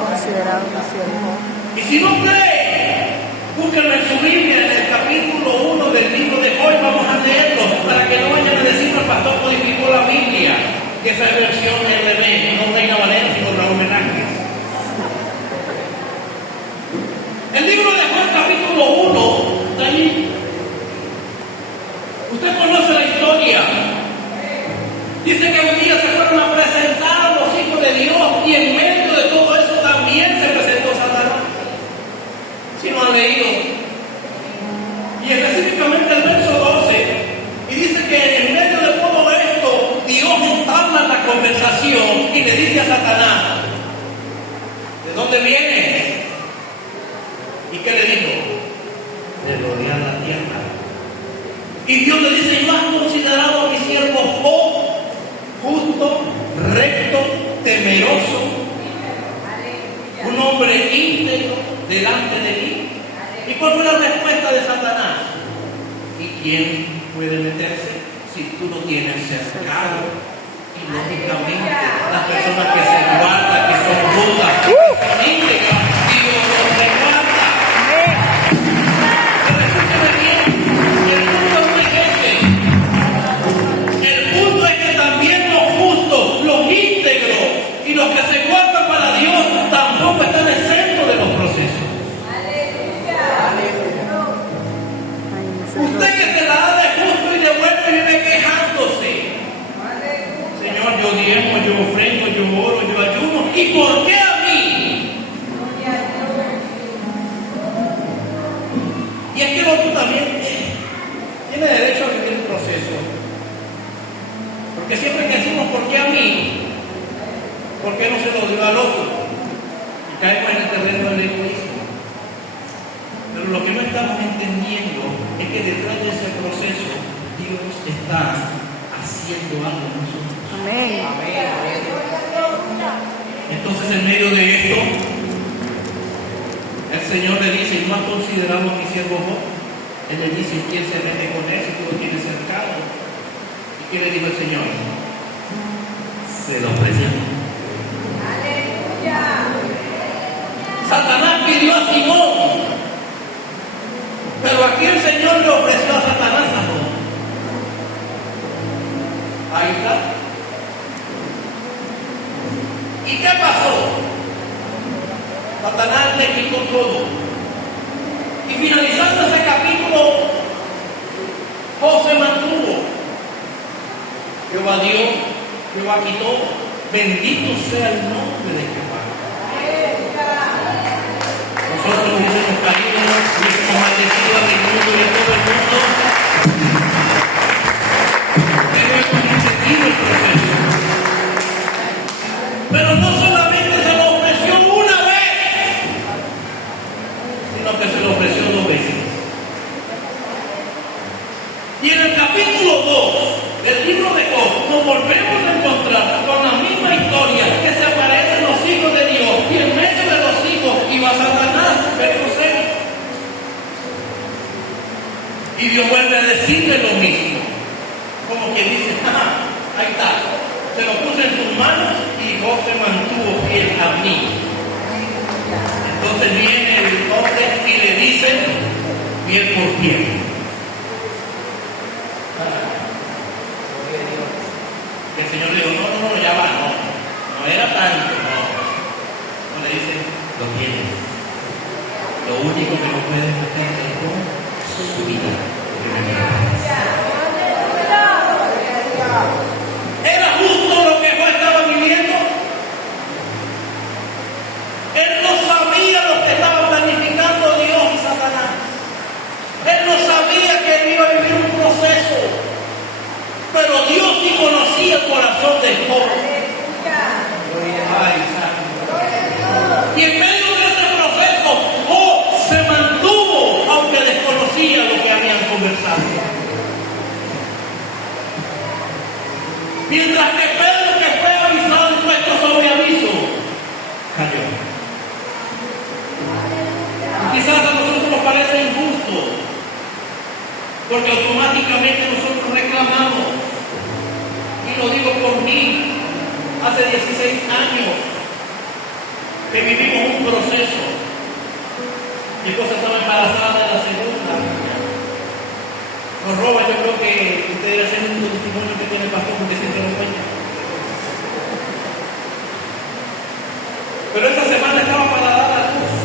Considerado mi siervo. Y si no cree, búsquenlo en su Biblia, en el capítulo 1 del libro de Job, vamos a leerlo, para que no vayan a decir que el pastor codificó la Biblia, que esa es versión RB, no Reina Valera, sino Raúl Velázquez. El libro de Job, capítulo 1, está allí. Usted conoce la historia. Dice que un día se fueron a presentar a los hijos de Dios y en medio de todo eso también se presentó Satanás. Si no han leído. Y específicamente el verso 12, y dice que en medio de todo esto, Dios entabla la conversación y le dice a Satanás, ¿de dónde vienes? ¿Y qué le dijo? De rodear la tierra. Y Dios le dice, ¿no has considerado a mi siervo Job justo, recto, temeroso, un hombre íntegro delante de mí? ¿Y cuál fue la respuesta de Satanás? ¿Y quién puede meterse si tú no tienes cercado? Y lógicamente las personas que se guardan, que son rudas, íntegras, Dios los resguarda. Pero escúchame bien, el punto no es ese. El punto es que también los justos, los íntegros y los que se guardan para Dios tampoco están exentos de los procesos. Usted que se la da de justo y de bueno y vive quejándose. Señor, yo diezmo, yo ofrendo, yo oro, yo ayuno. ¿Y por qué a mí? Y es que el otro también tiene derecho a vivir el proceso. Porque siempre que decimos ¿por qué a mí? ¿Por qué no se lo dio al otro? Y caemos en el terreno del egoísmo. Pero lo que no estamos entendiendo es que detrás de ese proceso Dios está haciendo algo en nosotros. Amén. Amén. Entonces, en medio de esto, el Señor le dice: ¿no has considerado a mi siervo Job? Él le dice: ¿quién se mete con él si tú lo tienes cercado? ¿Y qué le dijo el Señor? Se lo ofreció. ¡Aleluya! Satanás pidió a Simón, pero aquí el Señor le ofreció a Satanás a Job. Ahí está. ¿Y qué pasó? Satanás le quitó todo. Y finalizando ese capítulo, Job se mantuvo. Jehová dio, Jehová quitó. Bendito sea el nombre de Jehová. Nosotros hubiésemos caído, hubiésemos maldecido a mi mundo y a todo el mundo. Pero hemos entendido el proceso. Pero no solamente se lo ofreció una vez, sino que se lo ofreció 2 veces. Y en el capítulo 2 del libro de Job nos volvemos a encontrar con la misma historia, que se aparecen los hijos de Dios, y en medio de los hijos iba Satanás, verso 6. Y Dios vuelve a decirle lo mismo, como que dice: ahí está, se lo puse en sus manos y Job se mantuvo fiel a mí. Entonces viene el hombre y le dice: piel por piel. El Señor le dijo: no, ya va, no era tanto, no le dice: lo tienes. Lo único que no puedes hacer es con su vida. ¿Era justo lo que Job estaba viviendo? Él no sabía lo que estaba planificando Dios y Satanás. Él no sabía que él iba a vivir un proceso. Pero Dios sí conocía el corazón de Job. Y en medio de ese proceso, Job se mantuvo, aunque desconocía lo que habían conversado. Mientras que Pedro, que fue avisado y puesto sobre aviso, cayó. Y quizás a nosotros nos parece injusto, porque automáticamente nosotros reclamamos. Y lo digo por mí, hace 16 años que vivimos un proceso. Mi esposa estaba embarazada de la segunda. Nos roba, yo creo que ustedes hacen un testimonio que tiene el pastor, porque siempre lo cuenta. Pero esa semana estaba para dar a luz.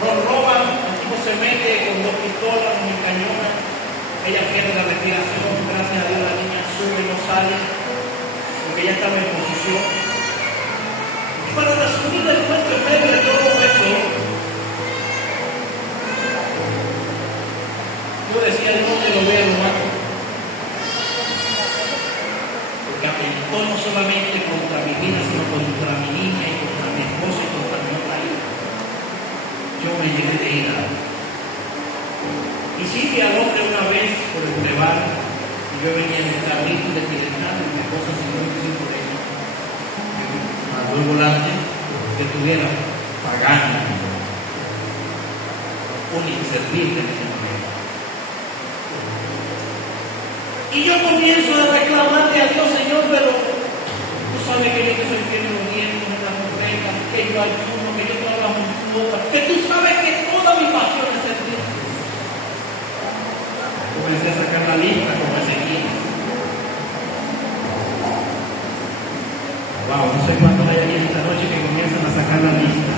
Nos roban, el tipo se mete con 2 pistolas, con el cañón. Ella pierde la respiración, gracias a Dios la niña sube y no sale, porque ella estaba en posición. Y para resumir el cuento en medio de todo eso, yo decía: no me lo veo humano. Porque atentó no solamente contra mi vida, sino contra mi niña y contra mi esposa y contra mi otra hija. Yo me llené de ira. Y sí vi al hombre una vez por el bulevar, y yo venía en el carrito de Tilenal, y mi esposa se dio por ella. Mandó el volante que estuviera pagando un inservible en ese momento. Y yo comienzo a reclamarle a Dios: Señor, pero tú sabes que yo que soy fiel en los dientes, en las ofrendas, que yo ayuno, que yo trabajo en tu obra, que tú sabes que toda mi pasión es servir. Comencé a sacar la lista como Ezequiel. Wow, no sé cuántos hay aquí esta noche que comienzan a sacar la lista.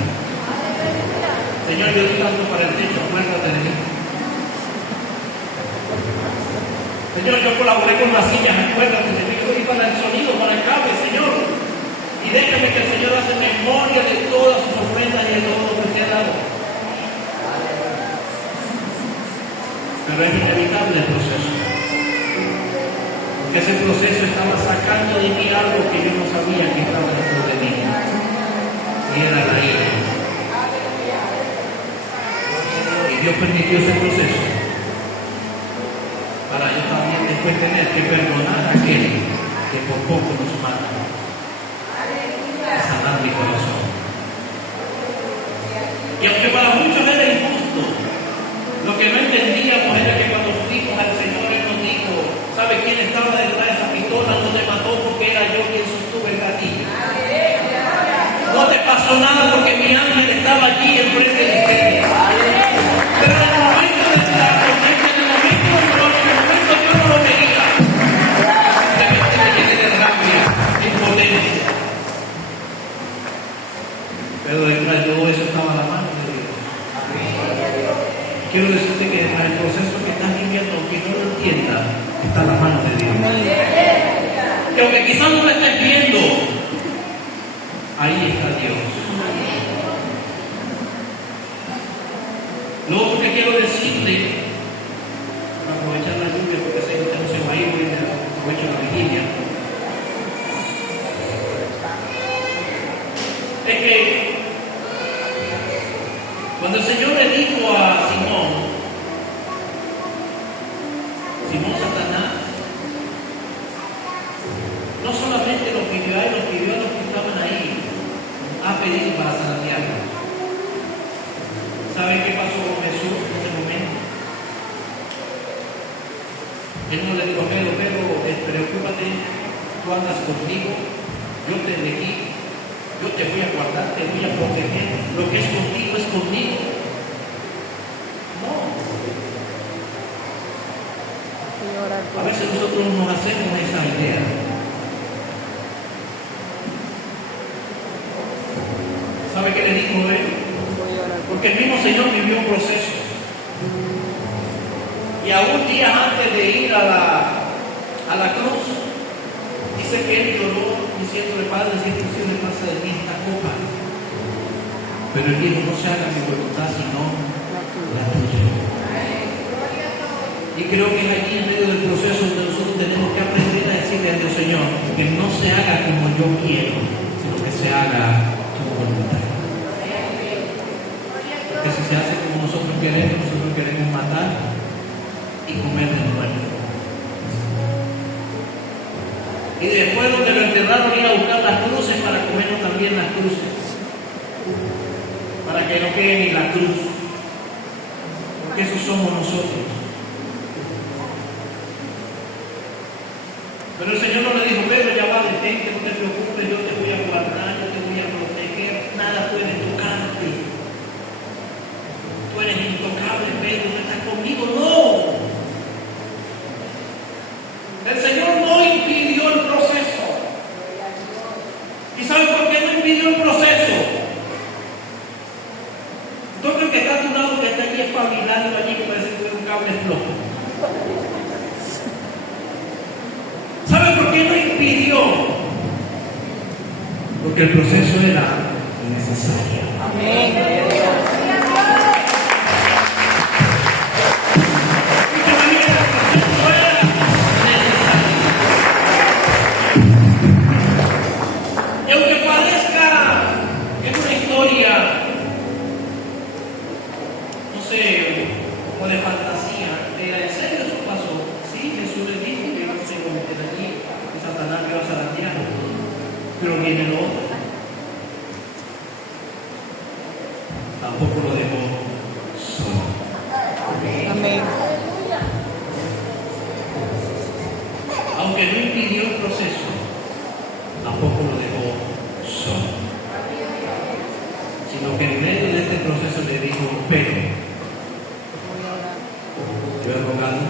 Señor, yo doy tanto para el techo, acuérdate de mí. Señor, yo colaboré con las sillas, acuérdate de mí. Yo doy para el sonido, para el cable, Señor. Y déjame que el Señor hace memoria de todas sus ofrendas y de todo lo que te ha dado. Pero es inevitable el proceso, porque ese proceso estaba sacando de mí algo que yo no sabía que estaba dentro de mí, y era la ira. Y Dios permitió ese proceso para yo también después tener que perdonar a aquel que por poco nos mata. Pero detrás de todo eso estaba la mano de Dios. Quiero decirte que en el proceso que estás viviendo, aunque no lo entiendas, está la mano de Dios. Y aunque quizás no lo estés viendo, ahí está Dios. Lo otro que quiero decirte, para aprovechar la lluvia, porque sé que usted no se va a ir, voy a aprovechar la vigilia, es que cuando el Señor le dijo a Simón Satanás, no solamente lo pidió a él, lo pidió a los que estaban ahí, a pedir para santiago. ¿Sabe qué pasó con Jesús en ese momento? Él no le dijo, Pedro, preocúpate, tú andas conmigo, yo te elegí, yo te voy a guardar, te voy a proteger, lo que es contigo es conmigo. No. A veces nosotros nos hacemos esa idea. ¿Sabe qué le dijo él? Porque el mismo Señor vivió un proceso. Y aún días antes de ir a la cruz, dice que él lloró diciéndole, Padre, si es posible, pasa de mí esta copa. Pero él dijo, no se haga mi voluntad, sino la tuya. Y creo que es aquí en medio del proceso donde nosotros tenemos que aprender a decirle a Dios, Señor, que no se haga como yo quiero, sino que se haga tu voluntad. Que si se hace como nosotros queremos matar y comer de nuevo. Y después donde lo enterraron, ir a buscar las cruces para comernos también las cruces, para que no quede ni la cruz, porque esos somos nosotros. Pero el Señor no le dijo, Pedro, ya va, detente, no te preocupes, yo te voy a guardar, yo te voy a proteger, nada puede tocarte. Tú eres intocable, Pedro, no estás conmigo. No. El Señor no impidió el proceso. ¿Y sabe por qué no impidió el proceso? Yo creo que está a tu lado, que está allí espabilando allí, que parece que tiene un cable flojo. ¿Sabe por qué no impidió? Porque el proceso era necesario. Amén. Pero viene lo otro. Tampoco lo dejó solo. Amén. Aunque no impidió el proceso, tampoco lo dejó solo. Sino que en medio de este proceso le dijo, pero yo he rogado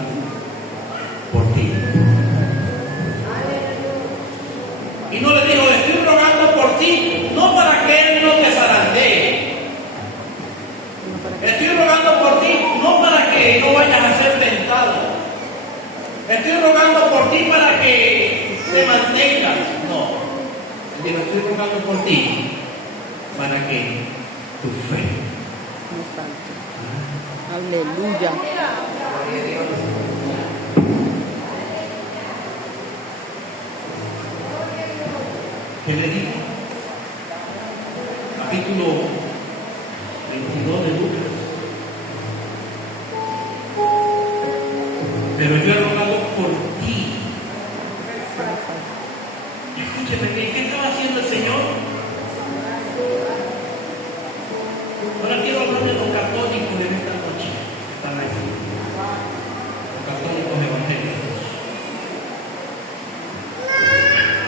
por ti. Y no le dijo, estoy rogando por ti, no para que él no te zarandee. Estoy rogando por ti, no para que no vayas a ser tentado. Estoy rogando por ti para que te mantengas. No. Él dijo, estoy rogando por ti para que tu fe. Aleluya. ¿Qué le dijo? Capítulo 22 de Lucas. Pero yo he rogado por ti. Escúcheme, ¿qué estaba haciendo el Señor? Ahora quiero hablar de los católicos de esta noche. Están aquí. Los católicos evangélicos.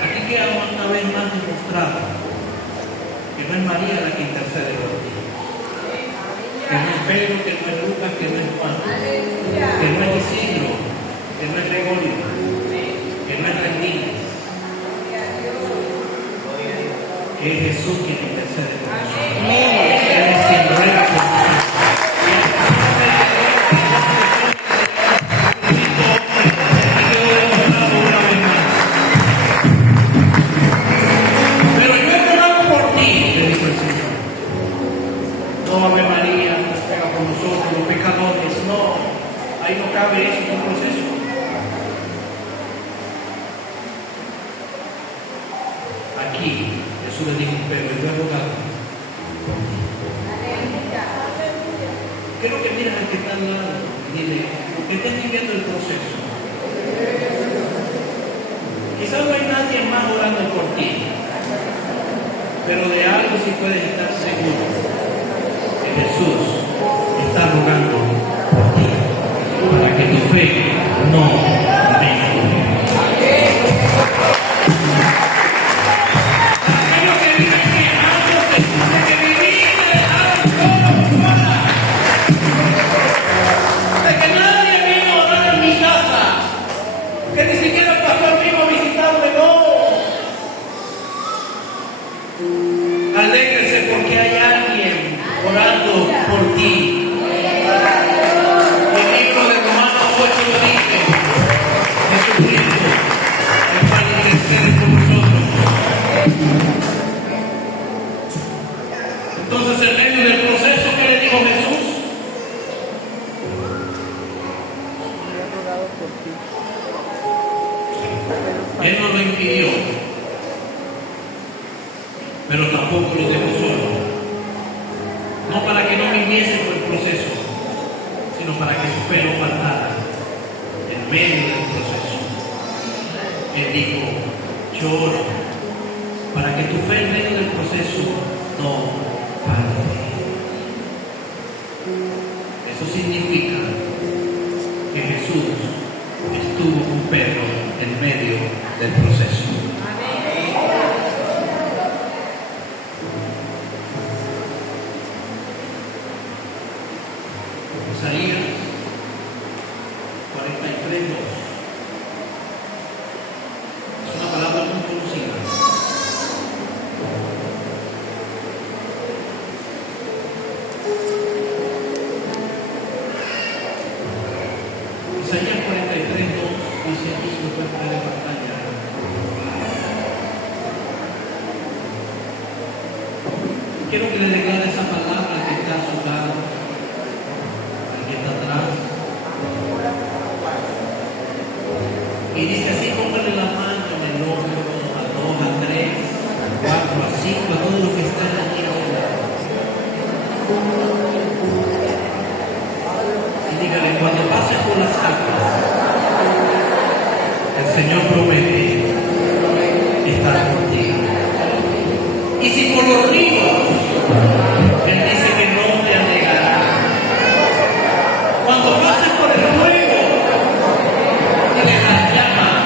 Aquí queda una vez más demostrado que no es María la que intercede por ti. Que no es Pedro, que no es Lucas, que no es Juan. Que no es Isidro, que no es Gregorio, que no es Reina. Que Es Jesús quien intercede por nosotros. Amén. Él es quien ruega por nosotros. Pero yo he orado por ti, le dijo el Señor. No, Ave María, ruega por nosotros, los pecadores. No, ahí no cabe eso, es un proceso. Aquí Jesús le dijo a Pedro, yo he rogado por ti. Quiero que mires al que está al lado y dile, que estén viviendo el proceso. Quizás no hay nadie más orando por ti, pero de algo sí puedes estar seguro, que Jesús está rogando por ti, para que tu fe no mengue. Aquellos que viven quejándose, que vivir de que nadie vino a orar en mi casa, que ni siquiera el pastor vino a visitarme, no. Alégrese porque hay alguien orando por ti. El libro de Romanos 8 lo dice, Jesucristo, el cual intercede por nosotros. Entonces, en medio del proceso, ¿qué le dijo Jesús? Yo he rogado por ti. Él no lo impidió, pero tampoco lo dejó solo. No para que no viniese por el proceso, sino para que su fe no faltara en medio del proceso. Él dijo, yo oro para que tu fe en medio del proceso no falte. Eso significa que Jesús estuvo con Pedro en medio del proceso. Isaías 43:2 es una palabra muy conocida. Isaías 43:2 dice aquí, si lo pueden poner en pantalla. Quiero que le declare esa palabra al que está a su lado, al que está atrás. Y dice así, póngale la mano en el hombro a 2, a 3, a 4, a 5, a todos los que están aquí ahora. Y dígale, cuando pases por las aguas, el Señor promete estar contigo. Y si por los ríos, Él dice que no te anegará. Cuando pases por el fuego y en las llamas,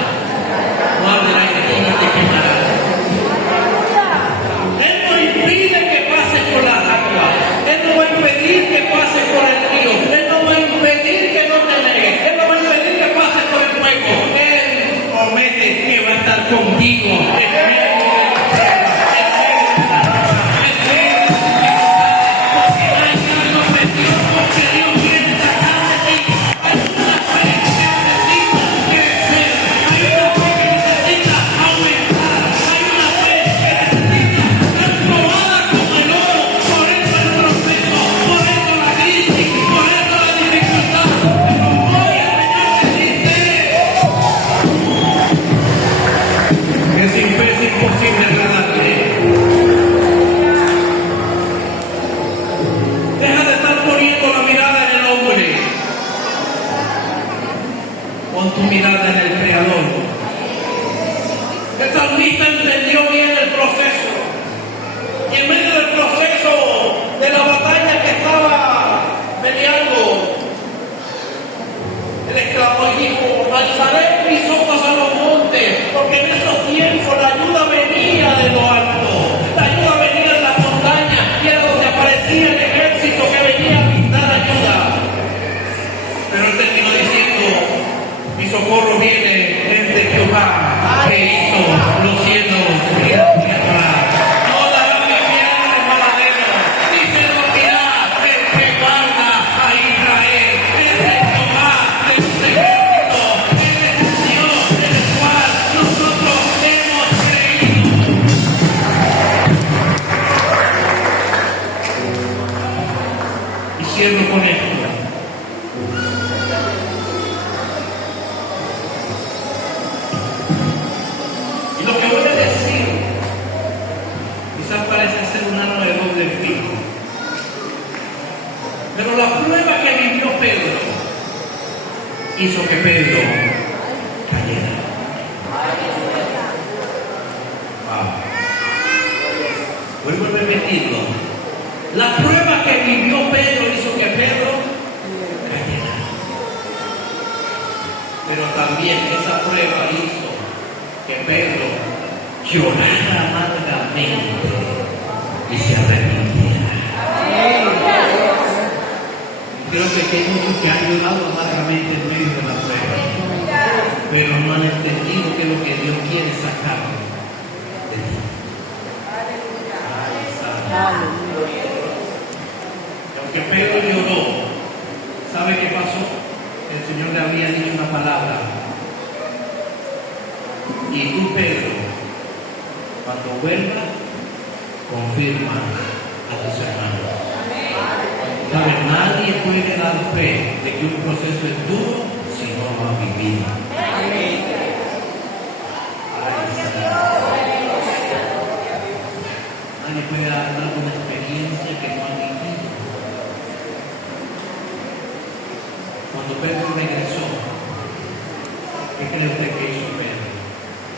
cierro con esto. Y lo que voy a decir quizás parece ser un arma de doble filo. Pero la prueba que vivió Pedro hizo que Pedro cayera. Wow. Vuelvo a repetirlo. La prueba que vivió Pedro hizo que Pedro cayera. Pero también esa prueba hizo que Pedro llorara amargamente y se arrepintiera. Creo que hay muchos que han llorado amargamente en medio de la prueba, pero no han entendido que es lo que Dios quiere sacar de ti. Aunque Pedro lloró, ¿sabe qué pasó? El Señor le había dicho una palabra. Y tú, Pedro, cuando vuelvas, confirma a tus hermanos. ¿Sabe? Nadie puede dar fe de que un proceso es duro si no lo ha vivido. Nadie puede dar una experiencia que no ha vivido. Cuando Pedro regresó, ¿qué cree usted que hizo Pedro?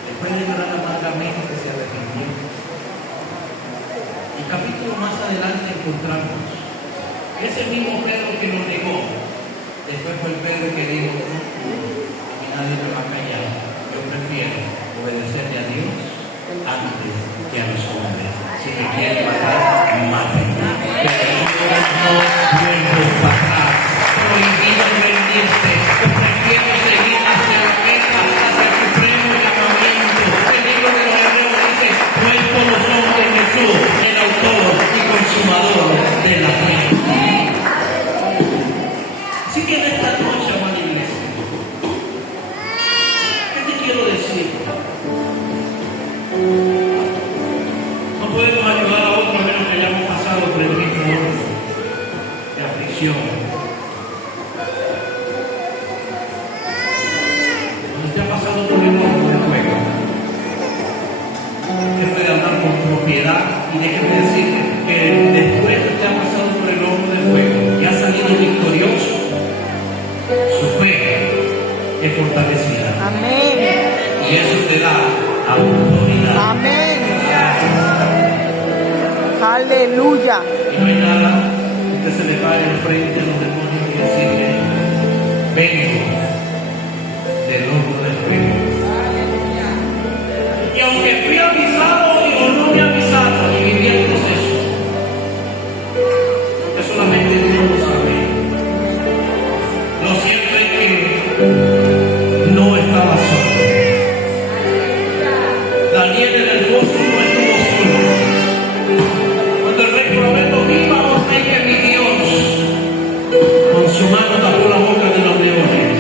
Después de llorar amargamente que se arrepintió. Y capítulo más adelante encontramos ese mismo Pedro que lo negó. Después fue el Pedro que dijo, no, y nadie me va a callar. Yo prefiero obedecerle a Dios antes que a los hombres. Si me quieren matar, mátenme. Pero no vuelvo para atrás. Prohibido rendirse. Yo prefiero seguir hacia la meta, hacia el supremo llamamiento. El libro de los Hebreos dice, pues todos son de Jesús, el autor y consumador de la fe. Así que en esta noche, amada iglesia, ¿qué te quiero decir? No podemos ayudar a otro a menos que hayamos pasado por el mismo orden de aflicción. Cuando usted ha pasado por el horno de fuego, usted puede hablar con propiedad y déjeme decirle que después que usted ha pasado por el horno de fuego y ha salido victorioso, su fe es fortalecida. Amén. Y eso te da autoridad. Amén. Aleluya. Y no hay nada que se le pare enfrente a los demonios y decirle, vengo del horno del fuego. Y aunque fui avisado o no me avisaron y viví el proceso, que solamente Dios lo sabe. Lo cierto es que no estaba solo. Daniel en el foso no estuvo solo. Cuando el rey Roberto viva, os que mi Dios con su mano tapó la boca de los leones.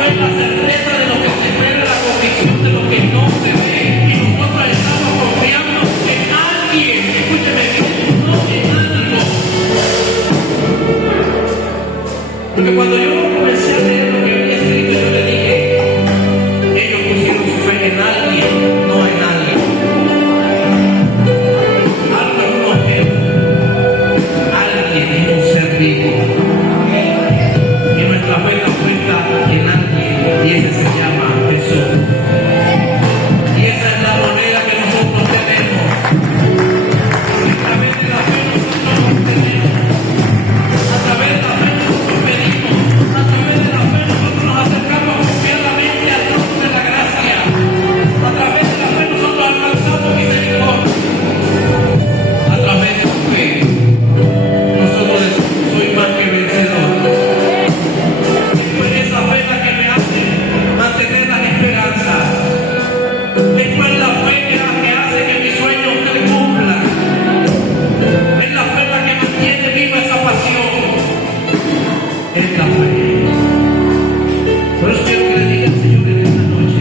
fe es la certeza de lo que se espera, la convicción de lo que no se ve. Y nosotros estamos confiando en alguien, escúcheme bien, no en algo. Porque cuando yo comencé a leer lo que había escrito, yo le dije, ellos pusieron su fe en alguien, no en algo. Algo es un objeto, alguien es un ser vivo. Y nuestra fe está puesta en alguien, y ese se llama Jesús. Y esa es la moneda que nosotros tenemos. Y a través de la fe nosotros obtenemos. A través de la fe nosotros pedimos. A través de la fe nosotros nos acercamos confiadamente al trono de la gracia. A través de la fe nosotros alcanzamos misericordia. A través de la fe nosotros decimos, soy más que vencedor. Es esa fe la que me hace mantener las esperanzas. Es la fe la que hace que mis sueños se cumplan. Es la fe la que mantiene viva esa pasión. Es la fe. Por eso quiero que le diga al Señor en esta noche,